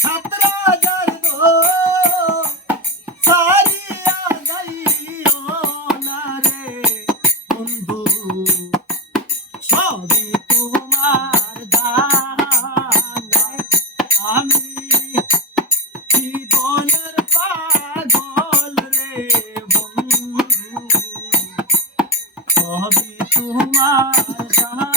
সাতরাজার গো সারিয়া যাইও না রে বন্ধু, সবই তোমার দানা। আমি জীবনের পাগল রে বন্ধু, সবই তোমার দানা।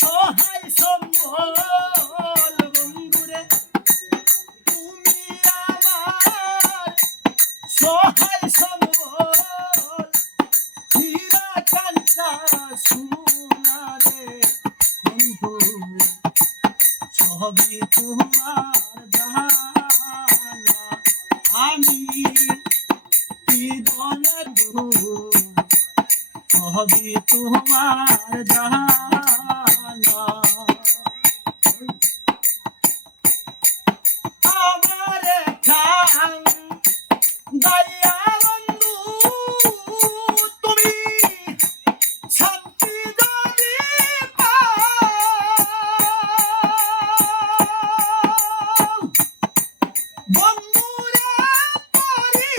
সহায় সম্বল বন্ধুরে, তুমি আমার সহায় সম্বল, হীরা কাঞ্চা সোনা রে বন্ধু, সবই তোমার জানা। আমি জীবনের দুঃখ, সবই তোমার জানা। আমারে খান দয়া বন্ধু, তুমি শান্তি যদি পাও বন্ধুরে করি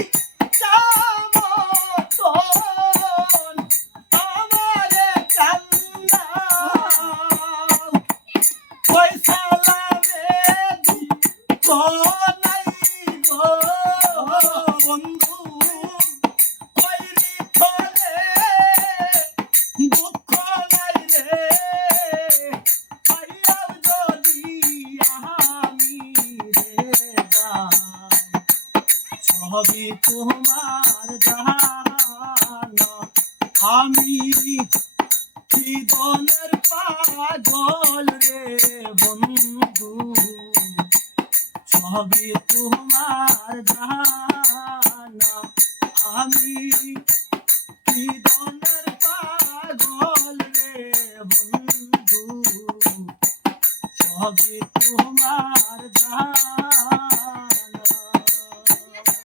যামতন, আমারে কান্দাও পয়সা লাগে নাই গো বন্ধু, কইরি ফলে দুঃখ নাই রে, পাইয়াও যদি আমি রে যাই, সবই তোমার জানা। আমি জীবনের পাগল রে বন্ধু, সবই তোমার জানা।